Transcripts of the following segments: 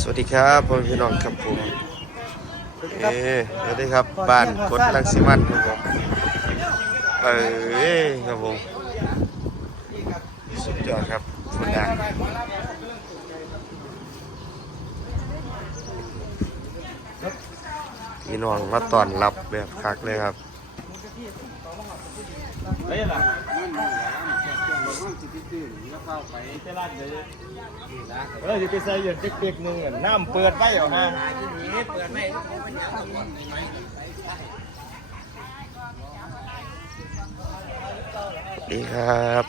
สวัสดีครับพ่อแม่พี่น้องครับผมเอ้สวัสดีครับบ้านกดลังสิมันครับผมเอ้ยครับผมสุดยอดครับสุดยอดพี่น้องมาต้อนรับแบบคักเลยครับ เฮ้ยล่ะเออจะไปใส่เหยือกเปียกๆหนึงอะน้ำเปิดไว้เหรอฮะดีครับ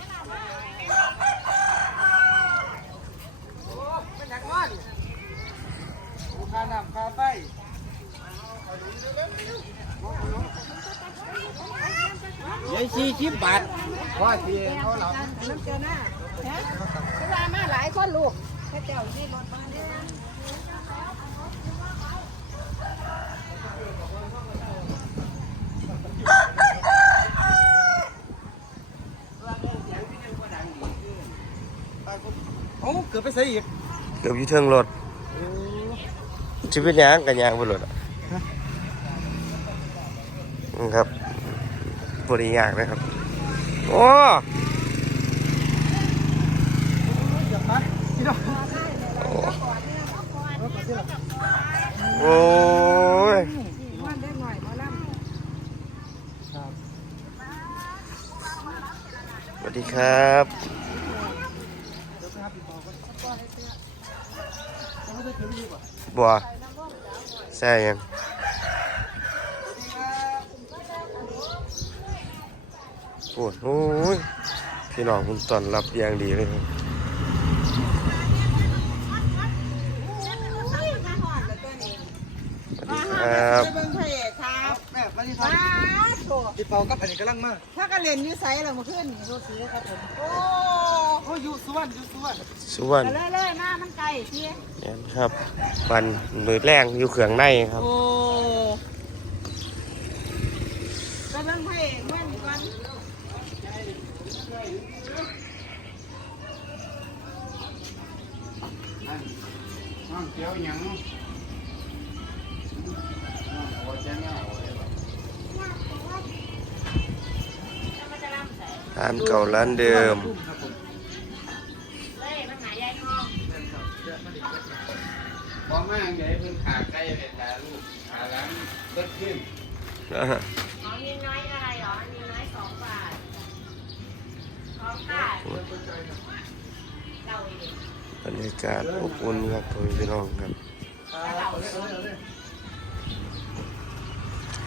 ยัยสี่สิบบาท พ่อเสียเขาหลับน้ำเจ้าหน้าฮะคือว่ามาหลายคนลูกพระเจ้าที่รถมาเนี่ยเอ้าเกือบไปใส่อีกเกือบอยู่เทิงรถชีวิตยางกันยางบนรถอะอืมครับบริยากนะครับ โอ้โอ้ยสวัสดีครับบัวใช่ยัง ปวดโอ้ยพี่น้องคุณตอนรับอย่างดีเลยครับมาหอดแล้วตัวนี้สวัสดีครับเบิ่งพระเอกครับแม่มาที่ว้าท่านโถพี่เปากับอันนี้กำลังมาถ้ากันเรียนอยูไซเรามาขึ้นนี่ดูสิครับผมโอ้เขาอยู่สวนอยู่สวนสุวรรณเลยเลยมามันไกลพี่เนี่ยครับปันมือแรงอยู่เขื่องในครับ โอ้ไปเบิ่งพระเอกมันก่อนน้องเกี่ยวหยังโอ้เจ้าเนี่ยร้านเก่าร้านเดิมพอมากใหญ่เพิ่น ขาใกล้เป็นตาลูกขาหล้างเบิดขึ้นน องบรรยากาศอบอุ่นครับพ่อแม่พี่น้องครับ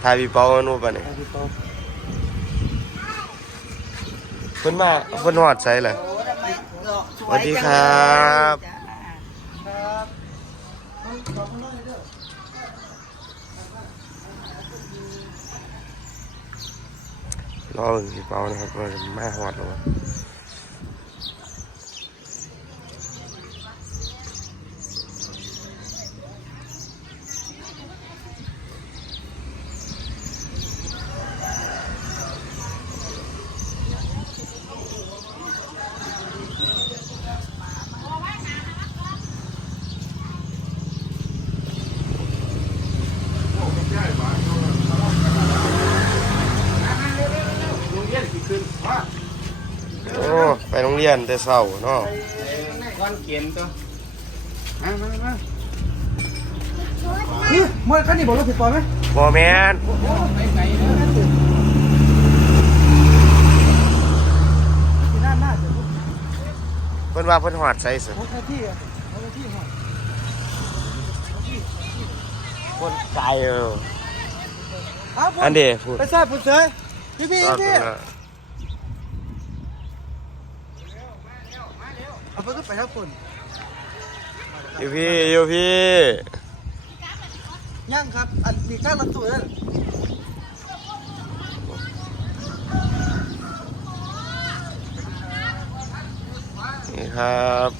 ทายพี่เปาโน่นปะเนี่ยเพิ่นมาเพิ่นหอดใส่เลยสวัสดีครับรอเลยเด้อรอเบิ่งพี่เปานะครับว่ามาหอดหรือ รงเรียนแต่เช้าเนาะก้อนเกียนตัวมามามานี่มวยคันนี้บอกรถพี่เปาไหมบ่แม่นไปไกลเด้อที่หน้าหน้าเดี๋ยวเพิ่นว่าเพิ่นหอดใส่สิรถที่อะรถที่หน่อยคนไกลเอออ้าวอันเดะพูดไปใส่ผู้เสยพี่พี่ตอนพี่ เพิ่นว่าเอาไปก็ไปทั้งคนอยู่พี่อยู่พี่ย่างครับอันมีก้านมาตัวนั่นนี่ครับ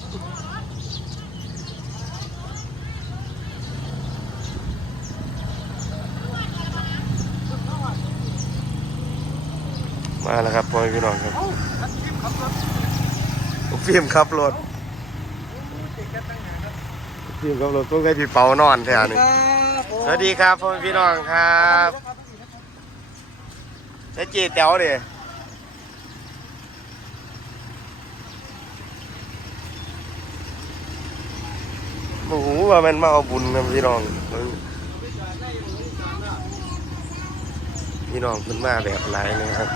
มาแล้วครับพ่อแม่พี่น้องครับ เอ้าอันที่ขับรถฟิล์มขับรถติดกันตั้งนานครับอยู่กับรถตู้กับพี่เปานอนแถวนี้สวัสดีครับพ่อแม่พี่น้องครับใช้จีแต๋วดิโอ้โหว่ามันมาเอาบุญนะพี่น้องพี่น้องเพิ่นมาแบบไรเลยครับ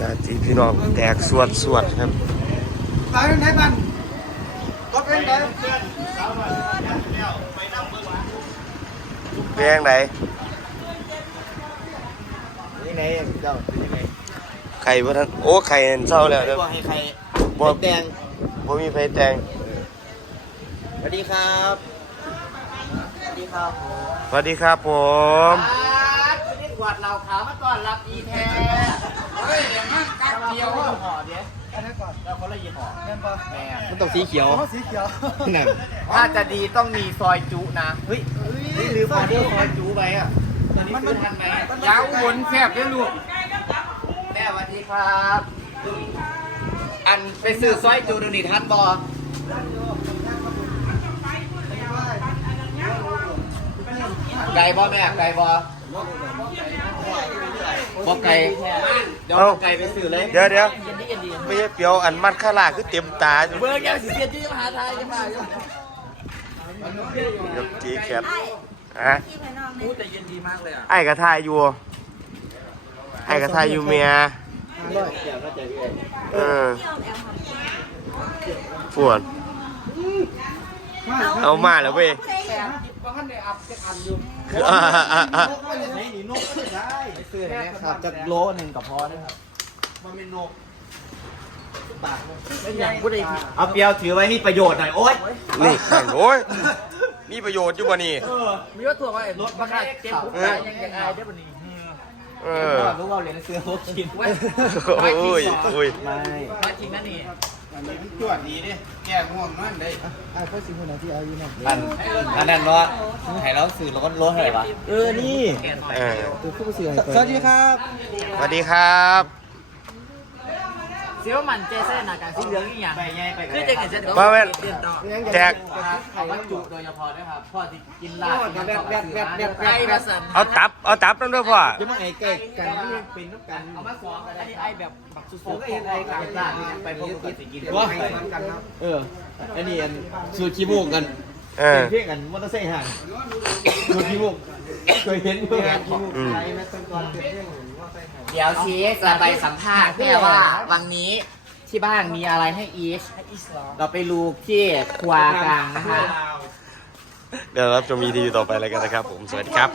ญาติ พี่น้องแตกสวดสวดครับไปไหนบ้านรถเป็นไหนแพงไหนนี่ไหนเจ้าเป็นยังไงไข่บ่ทันโอ้ไข่เห็นเศร้าแล้วเด้อบอกให้ใครบ่แดงบ่มีไฟแดงสวัสดีครับสวัสดีครับสวัสดีครับผมวันนี้ขวดเหล้าขาวมาก่อนรับอีแท้ เฮ้ยอย่างนั้นกัดเดียวห่อเดียวอันนั้นก่อนเราคนละยี่ห้อแม่นปะแม่มันต้องสีเขียวสีเขียวนั่นถ้าจะดีต้องมีซอยจุนะ เฮ้ยนี่ลืมออเดอร์ซอยจุไปอะตอนนี้ซื้อทันไหมยาวบนแคบด้วยลูกแม่สวัสดีครับ อันไปซื้อซอยจูดูนี่ทันบอไก่บอแม่ไก่บอ บอกไก่เดี๋ยวบอกไก่ไปซื้อเลยเดี๋ยวเดี๋ยวไม่ใช่เปียวอันมัดข้าลาคือเต็มตาเบอร์ยังสิเสียที่มหาไทยจะมากับจีแคทฮะพูดแต่เย็นดีมากเลยอะไอ้กระทายอยู่ไอ้กระทายอยู่เมียเออปวด เอามาแล้วเว้ยผู้ใดเห็นบางท่านได้อัพจะอันอยู่คืออ่าอ่าอ่าไหนหนีนกก็ได้ซื้อไหนครับจะโลหนึ่งกับพอนะครับมันเป็นนกปากไม่อย่างพูดได้เอาเปียวถือไว้ให้ประโยชน์หน่อยโอ๊ยนี่นั่นโอ้ยมีประโยชน์อยู่บ่นี่เออมีวัตถุว่าไอ้รถมันน่าเจ็บปุ๊บตายยังยังไงได้ปะนี่เออรู้ว่าเรียนเสื้อรถกินไว้โอ้ยโอ้ยไม่ไม่จริงนะนี่ อันนี้จวดดีดิแก้ง่วงมันได้อันอันนั้นรถให้เราสื่อรถรถอะไรวะเออนี่เออสวัสดีครับ สวัสดีครับเสียวมันเจเส้นหนักการสีเหลืองอีกอย่างไปไงไปคือจะเห็นเส้นมาแม่นเด่นต่อแจก ไข่วัตถุโดยเฉพาะด้วยครับพ่อที่กินลาบกินแบบแบบแบบแบบไก่ประสันเอาตับ เอาตับนั่นด้วยพ่อ จะมาไอ้ไก่กันที่เป็นน้ำกันเอามาสองกันอันนี้ไอแบบบักสุผมดก็เห็นไอ้ไก่ลาบไปพวกกันสิกินว่าเอออันนี้อันสูตรขี้มูกกัน เออ เพี้ยกันมอเตอร์ไซค์ห่างสูตรขี้มูกเคยเห็นเพื่อนอืม เดี๋ยวชีสจะไปสัมภาษณ์แม่ว่าวันนี้ที่บ้านมีอะไรให้อีชเราไปลูกที่ครัวกลางนะคะ เดี๋ยวรับชมวีดีโอต่อไปแล้วกันนะครับผม สวัสดีครับ